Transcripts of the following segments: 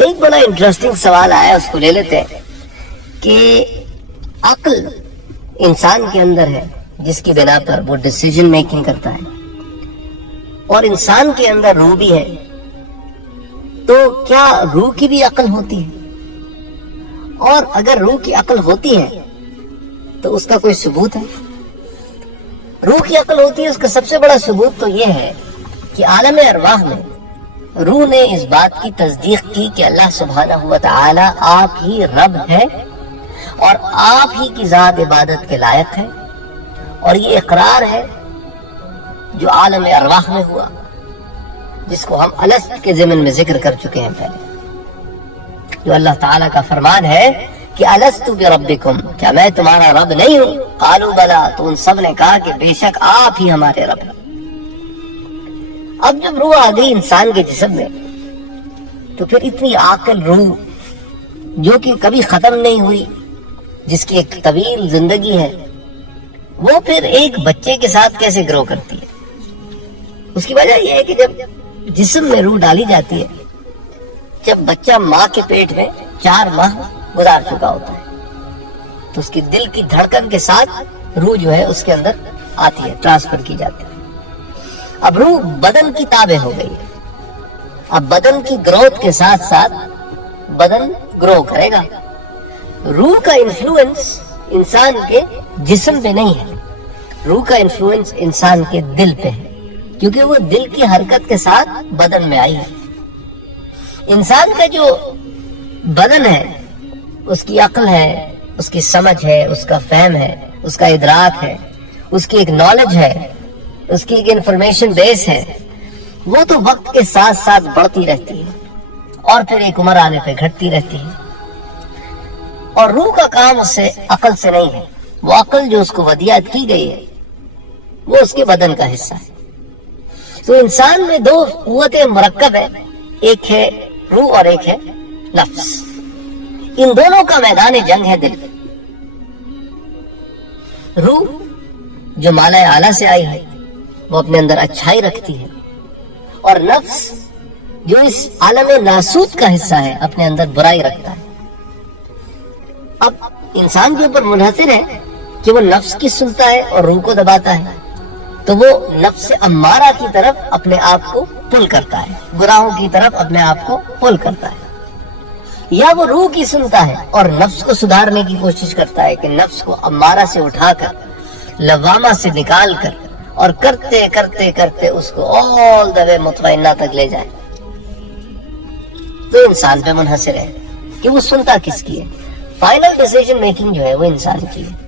ایک بڑا انٹرسٹنگ سوال آیا، اس کو لے لیتے ہیں کہ عقل انسان کے اندر ہے جس کی بنا پر وہ ڈیسیجن میکنگ کرتا ہے، اور انسان کے اندر روح بھی ہے، تو کیا روح کی بھی عقل ہوتی ہے؟ اور اگر روح کی عقل ہوتی ہے تو اس کا کوئی ثبوت ہے؟ روح کی عقل ہوتی ہے، اس کا سب سے بڑا ثبوت تو یہ ہے کہ عالم ارواح میں روح نے اس بات کی تصدیق کی کہ اللہ سبحانہ و تعالی آپ ہی رب ہے اور آپ ہی کی ذات عبادت کے لائق ہے، اور یہ اقرار ہے جو عالم ارواح میں ہوا، جس کو ہم الست کے ضمن میں ذکر کر چکے ہیں پہلے، جو اللہ تعالیٰ کا فرمان ہے کہ الست بربکم، کیا میں تمہارا رب نہیں ہوں؟ قالوا بلا، تو ان سب نے کہا کہ بے شک آپ ہی ہمارے رب ہیں۔ اب جب روح آ گئی انسان کے جسم میں، تو پھر اتنی عاقل روح جو کہ کبھی ختم نہیں ہوئی، جس کی ایک طویل زندگی ہے، وہ پھر ایک بچے کے ساتھ کیسے گرو کرتی ہے؟ اس کی وجہ یہ ہے کہ جب جسم میں روح ڈالی جاتی ہے، جب بچہ ماں کے پیٹ میں 4 ماہ گزار چکا ہوتا ہے، تو اس کی دل کی دھڑکن کے ساتھ روح جو ہے اس کے اندر آتی ہے، ٹرانسفر کی جاتی ہے۔ اب روح بدن کی تابع ہو گئی ہے، اب بدن کی گروتھ کے ساتھ ساتھ بدن گرو کرے گا۔ روح کا انفلوئنس انسان کے جسم پہ نہیں ہے، روح کا انفلوئنس انسان کے دل پہ ہے، کیونکہ وہ دل کی حرکت کے ساتھ بدن میں آئی ہے۔ انسان کا جو بدن ہے، اس کی عقل ہے، اس کی سمجھ ہے، اس کا فہم ہے، اس کا ادراک ہے، اس کی ایک نالج ہے، اس کی ایک انفارمیشن بیس ہے، وہ تو وقت کے ساتھ ساتھ بڑھتی رہتی ہے اور پھر ایک عمر آنے پہ گھٹتی رہتی ہے۔ اور روح کا کام اس سے عقل سے نہیں ہے، وہ عقل جو اس کو ودیعت کی گئی ہے وہ اس کے بدن کا حصہ ہے۔ تو انسان میں 2 قوتیں مرکب ہے، ایک ہے روح اور ایک ہے نفس۔ ان دونوں کا میدان جنگ ہے دل۔ روح جو مالا اعلیٰ سے آئی ہے، وہ اپنے اندر اچھائی رکھتی ہے، اور نفس جو اس عالم ناسوت کا حصہ ہے، اپنے اندر برائی رکھتا ہے۔ اب انسان کے اوپر منحصر ہے کہ وہ نفس کی سنتا ہے اور روح کو دباتا ہے، تو وہ نفس امارہ کی طرف اپنے آپ کو پل کرتا ہے، گناہوں کی طرف اپنے آپ کو پل کرتا ہے، یا وہ روح کی سنتا ہے اور نفس کو سدھارنے کی کوشش کرتا ہے کہ نفس کو امارہ سے اٹھا کر، لوامہ سے نکال کر، اور کرتے کرتے کرتے اس کو آل دا وے مطمئنہ تک لے جائے۔ تو انسان پہ منحصر ہے کہ وہ سنتا کس کی ہے۔ فائنل ڈیسیجن میکنگ جو ہے وہ انسان کی ہے،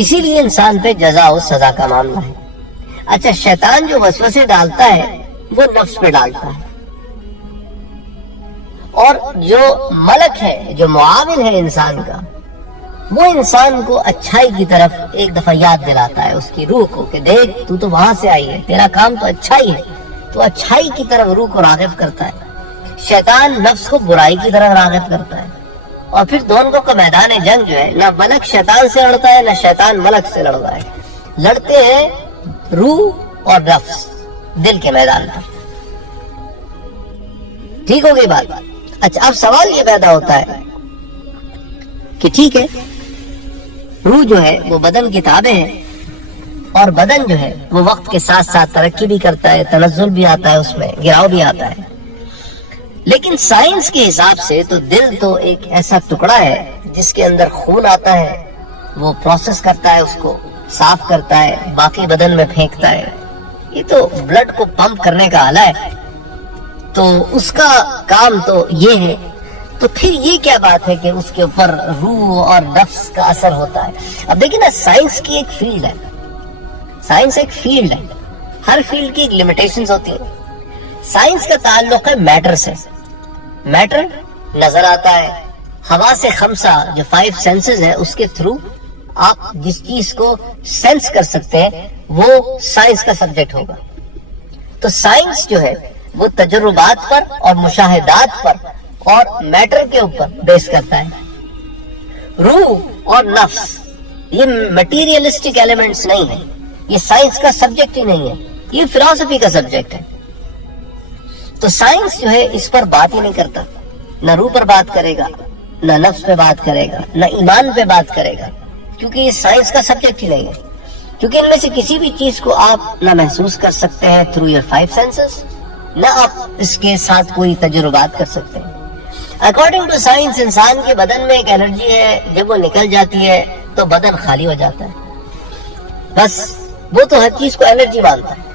اسی لیے انسان پہ جزا و سزا کا معاملہ ہے۔ اچھا، شیطان جو وسوسے ڈالتا ہے وہ نفس پہ ڈالتا ہے، اور جو ملک ہے، جو معاون ہے انسان کا، وہ انسان کو اچھائی کی طرف ایک دفعہ یاد دلاتا ہے، اس کی روح کو، کہ دیکھ تو وہاں سے آئی ہے، تیرا کام تو اچھائی ہے، تو اچھائی کی طرف روح کو راغب کرتا ہے۔ شیطان نفس کو برائی کی طرف راغب کرتا ہے، اور پھر دونوں کا میدان جنگ جو ہے، نہ ملک شیطان سے لڑتا ہے، نہ شیطان ملک سے لڑتا ہے، لڑتے ہیں روح اور نفس دل کے میدان پر۔ ٹھیک ہو گئی بات؟ اچھا، اب سوال یہ پیدا ہوتا ہے کہ ٹھیک ہے، روح جو ہے وہ بدن کی تابع ہے، اور بدن جو ہے وہ وقت کے ساتھ ساتھ ترقی بھی کرتا ہے، تنزل بھی آتا ہے، اس میں گراؤ بھی آتا ہے، لیکن سائنس کے حساب سے تو دل تو ایک ایسا ٹکڑا ہے جس کے اندر خون آتا ہے، وہ پروسیس کرتا ہے، اس کو صاف کرتا ہے، باقی بدن میں پھینکتا ہے۔ یہ تو بلڈ کو پمپ کرنے کا آلہ ہے، تو اس کا کام تو یہ ہے۔ تو پھر یہ کیا بات ہے کہ اس کے اوپر روح اور نفس کا اثر ہوتا ہے؟ اب دیکھیں نا، سائنس کی ایک فیلڈ ہے، سائنس ایک فیلڈ ہے، ہر فیلڈ کی ایک لمیٹیشنز ہوتی ہیں۔ سائنس کا تعلق ہے میٹر سے۔ میٹر نظر آتا ہے، حواس خمسہ جو 5 سینسز ہے، اس کے تھرو آپ جس چیز کو سینس کر سکتے ہیں وہ سائنس کا سبجیکٹ ہوگا۔ تو سائنس جو ہے وہ تجربات پر اور مشاہدات پر اور میٹر کے اوپر بیس کرتا ہے۔ روح اور نفس یہ مٹیریلسٹک ایلیمنٹس نہیں ہیں، یہ سائنس کا سبجیکٹ ہی نہیں ہے، یہ فلسفی کا سبجیکٹ ہے۔ تو سائنس جو ہے اس پر بات ہی نہیں کرتا، نہ روح پر بات کرے گا، نہ نفس پہ بات کرے گا، نہ ایمان پہ بات کرے گا، کیونکہ یہ سائنس کا سبجیکٹ ہی نہیں ہے. کیونکہ ان میں سے کسی بھی چیز کو آپ نہ محسوس کر سکتے ہیں تھرو یور 5 senses، نہ آپ اس کے ساتھ کوئی تجربات کر سکتے ہیں. اکارڈنگ ٹو سائنس انسان کے بدن میں ایک انرجی ہے، جب وہ نکل جاتی ہے تو بدن خالی ہو جاتا ہے. بس وہ تو ہر چیز کو انرجی مانتا ہے،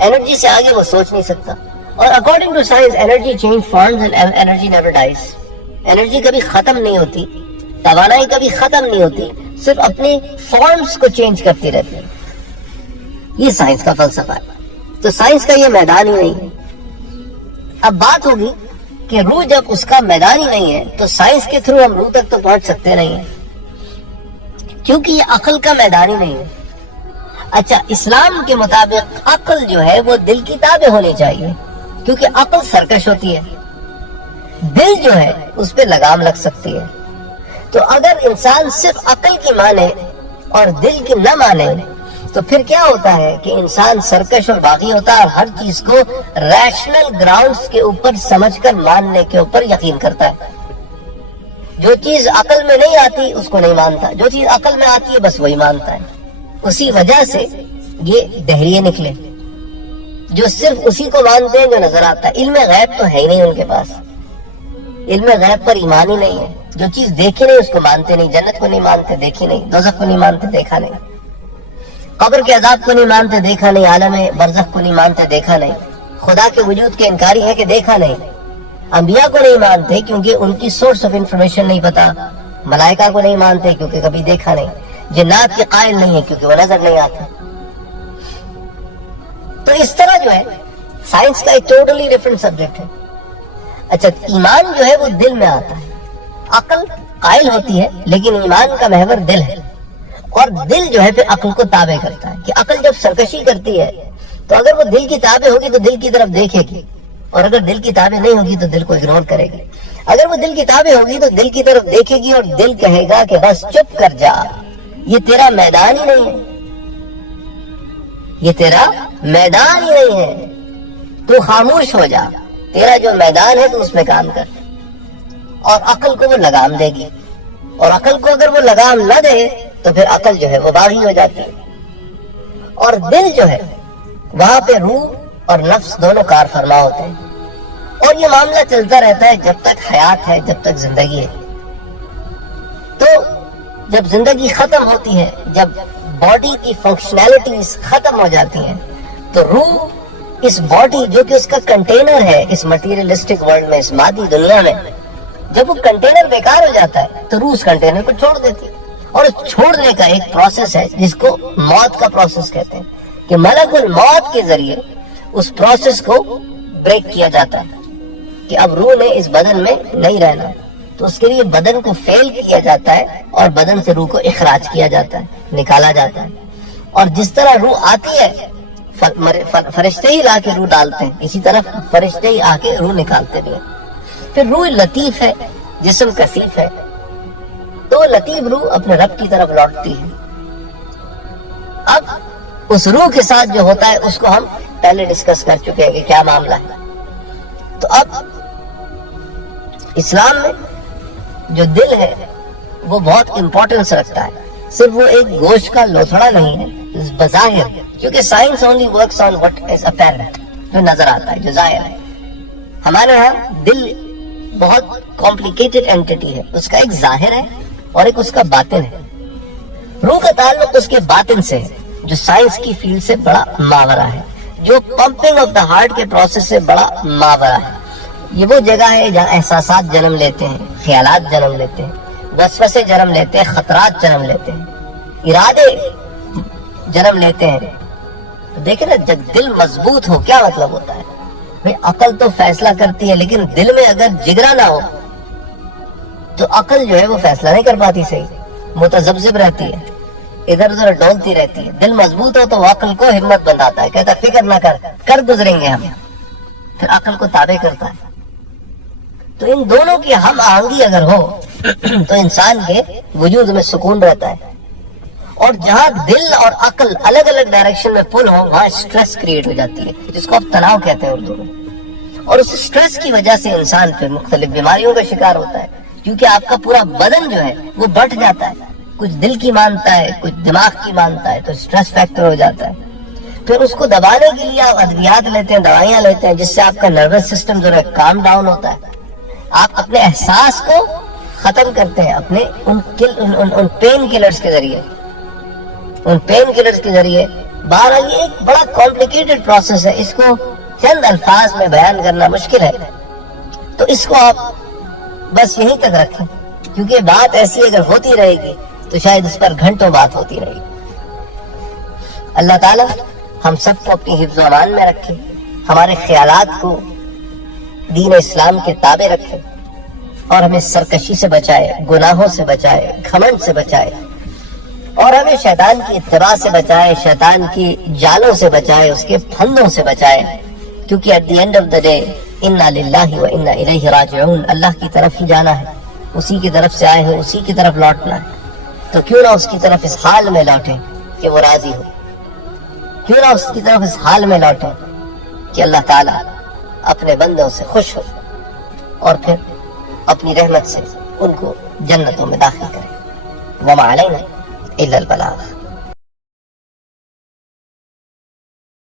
انرجی سے آگے وہ سوچ نہیں سکتا. اور according to science energy change forms and energy never dies. Energy کبھی ختم نہیں ہوتی، توانائی کبھی ختم نہیں ہوتی، صرف اپنی فارمز کو چینج کرتی رہتی ہے. یہ سائنس کا فلسفہ ہے. تو سائنس کا یہ میدان ہی نہیں ہے. اب بات ہوگی کہ روح جب اس کا میدان ہی نہیں ہے تو سائنس کے تھرو ہم روح تک تو پہنچ سکتے نہیں ہیں، کیونکہ یہ عقل کا میدان ہی نہیں ہے. اچھا، اسلام کے مطابق عقل جو ہے وہ دل کی تابع ہونی چاہیے، کیونکہ عقل سرکش ہوتی ہے، دل جو ہے اس پہ لگام لگ سکتی ہے. تو اگر انسان صرف عقل کی مانے اور دل کی نہ مانے تو پھر کیا ہوتا ہے کہ انسان سرکش اور باغی ہوتا ہے، اور ہر چیز کو ریشنل گراؤنڈز کے اوپر سمجھ کر ماننے کے اوپر یقین کرتا ہے. جو چیز عقل میں نہیں آتی اس کو نہیں مانتا، جو چیز عقل میں آتی ہے بس وہی مانتا ہے. اسی وجہ سے یہ دہریے نکلے جو صرف اسی کو مانتے ہیں جو نظر آتا ہے. علم غیب تو ہے ہی نہیں ان کے پاس، علم غیب پر ایمان ہی نہیں ہے. جو چیز دیکھی نہیں اس کو مانتے نہیں، جنت کو نہیں مانتے، دیکھی نہیں، دوزخ کو نہیں مانتے، دیکھا نہیں، قبر کے عذاب کو نہیں مانتے، دیکھا نہیں، عالم برزخ کو نہیں مانتے، دیکھا نہیں، خدا کے وجود کے انکاری ہے کہ دیکھا نہیں. انبیاء کو نہیں مانتے کیونکہ ان کی سورس آف انفارمیشن نہیں پتا، ملائکہ کو نہیں مانتے کیونکہ کبھی دیکھا نہیں، جنات کے قائل نہیں ہے کیونکہ وہ نظر نہیں آتا. تو اس طرح جو ہے سائنس کا ایک ٹوٹلی ڈفرنٹ سبجیکٹ ہے. اچھا، ایمان جو ہے وہ دل میں آتا ہے، عقل قائل ہوتی ہے لیکن ایمان کا محور دل ہے، اور دل جو ہے پھر عقل کو تابع کرتا ہے. کہ عقل جب سرکشی کرتی ہے تو اگر وہ دل کی تابع ہوگی تو دل کی طرف دیکھے گی، اور اگر دل کی تابع نہیں ہوگی تو دل کو اگنور کرے گی. اگر وہ دل کی تابع ہوگی تو دل کی طرف دیکھے گی، اور دل کہے گا کہ بس چپ کر جا، یہ تیرا میدان ہی نہیں ہے، یہ تیرا میدان ہی نہیں ہے، تو خاموش ہو جا، تیرا جو میدان ہے تو اس میں کام کر. اور عقل کو وہ لگام دے گی، اور عقل کو اگر وہ لگام نہ دے تو پھر عقل جو ہے وہ باغی ہو جاتی ہے. اور دل جو ہے وہاں پہ روح اور نفس دونوں کار فرما ہوتے ہیں. اور یہ معاملہ چلتا رہتا ہے جب تک حیات ہے، جب تک زندگی ہے. تو جب زندگی ختم ہوتی ہے، جب باڈی کی فنکشنالٹیز ختم ہو جاتی ہیں، تو روح اس باڈی جو کہ اس کا کنٹینر ہے اس مٹیریلسٹک ورلڈ میں، اس مادی دنیا میں، جب وہ کنٹینر بیکار ہو جاتا ہے تو روح اس کنٹینر کو چھوڑ دیتی ہے. اور اس چھوڑنے کا ایک پروسیس ہے جس کو موت کا پروسیس کہتے ہیں، کہ ملک الموت کے ذریعے اس پروسیس کو بریک کیا جاتا ہے کہ اب روح نے اس بدن میں نہیں رہنا. تو اس کے لیے بدن کو فیل کیا جاتا ہے اور بدن سے روح کو اخراج کیا جاتا ہے، نکالا جاتا ہے. اور جس طرح روح آتی ہے فرشتے ہی لا کے روح ڈالتے ہیں، اسی طرح فرشتے ہی آ کے روح نکالتے بھی ہیں. پھر روح لطیف ہے، جسم کثیف ہے، تو لطیف روح اپنے رب کی طرف لوٹتی ہے. اب اس روح کے ساتھ جو ہوتا ہے اس کو ہم پہلے ڈسکس کر چکے ہیں کہ کیا معاملہ ہے. تو اب اسلام میں جو دل ہے وہ بہت امپورٹنس رکھتا ہے. صرف وہ ایک گوشت کا لوتھڑا نہیں ہے بظاہر، کیونکہ science only works on what is apparent, جو نظر آتا ہے، جو ظاہر ہے. ہمارے ہاں دل بہت کمپلیکیٹڈ اینٹیٹی ہے، اس کا ایک ظاہر ہے اور ایک اس کا باطن ہے. روح کا تعلق اس کے باطن سے ہے جو سائنس کی فیلڈ سے بڑا ماورا ہے، جو پمپنگ آف دا ہارٹ کے پروسیس سے بڑا ماورا ہے. یہ وہ جگہ ہے جہاں احساسات جنم لیتے ہیں، خیالات جنم لیتے ہیں، وسوسے جنم لیتے ہیں، خطرات جنم لیتے ہیں، ارادے جنم لیتے ہیں. دیکھیں نا، جب دل مضبوط ہو کیا مطلب ہوتا ہے؟ بھئی عقل تو فیصلہ کرتی ہے لیکن دل میں اگر جگرا نہ ہو تو عقل جو ہے وہ فیصلہ نہیں کر پاتی، صحیح متذبذب رہتی ہے، ادھر ادھر ڈولتی رہتی ہے. دل مضبوط ہو تو عقل کو ہمت بندھاتا ہے، کہتا ہے فکر نہ کر گزریں گے ہم، پھر عقل کو تابع کرتا ہے. تو ان دونوں کی ہم آہنگی اگر ہو تو انسان کے وجود میں سکون رہتا ہے. اور جہاں دل اور عقل الگ الگ ڈائریکشن میں پل ہو وہاں سٹریس کریٹ ہو جاتی ہے، جس کو آپ تناؤ کہتے ہیں اردو میں. اور اس سٹریس کی وجہ سے انسان پھر مختلف بیماریوں کا شکار ہوتا ہے، کیونکہ آپ کا پورا بدن جو ہے وہ بٹ جاتا ہے، کچھ دل کی مانتا ہے، کچھ دماغ کی مانتا ہے، تو سٹریس فیکٹر ہو جاتا ہے۔ پھر اس کو دبانے کے لیے آپ ادویات لیتے ہیں، دوائیاں لیتے ہیں، جس سے آپ کا نروس سسٹم جو ہے کام ڈاؤن ہوتا ہے، آپ اپنے احساس کو ختم کرتے ہیں اپنے ان پین کلرز کے ذریعے، ان پین کلرز کے ذریعے۔ بہرحال یہ ایک بڑا کمپلیکیٹڈ پروسیس ہے، اس کو چند الفاظ میں بیان کرنا مشکل ہے، تو اس کو آپ بس یہیں تک رکھیں، کیونکہ بات ایسی اگر ہوتی رہے گی تو شاید اس پر گھنٹوں بات ہوتی رہے گی۔ اللہ تعالیٰ ہم سب کو اپنی حفظ و امان میں رکھے، ہمارے خیالات کو دین اسلام کے تابع رکھے، اور ہمیں سرکشی سے بچائے، گناہوں سے بچائے، گھمنڈ سے بچائے، اور ہمیں شیطان کی اتباع سے بچائے، شیطان کی جالوں سے بچائے، اس کے پھندوں سے بچائے، کیونکہ at the end of the day انا للہ و انا الیہ راجعون، اللہ کی طرف ہی جانا ہے، اسی کی طرف سے آئے ہیں، اسی کی طرف لوٹنا ہے، تو کیوں نہ اس کی طرف اس حال میں لوٹیں کہ وہ راضی ہو، کیوں نہ اس کی طرف اس حال میں لوٹیں کہ اللہ تعالیٰ اپنے بندوں سے خوش ہو اور پھر اپنی رحمت سے ان کو جنتوں میں داخل کرے۔ وما علینا الا البلاغ۔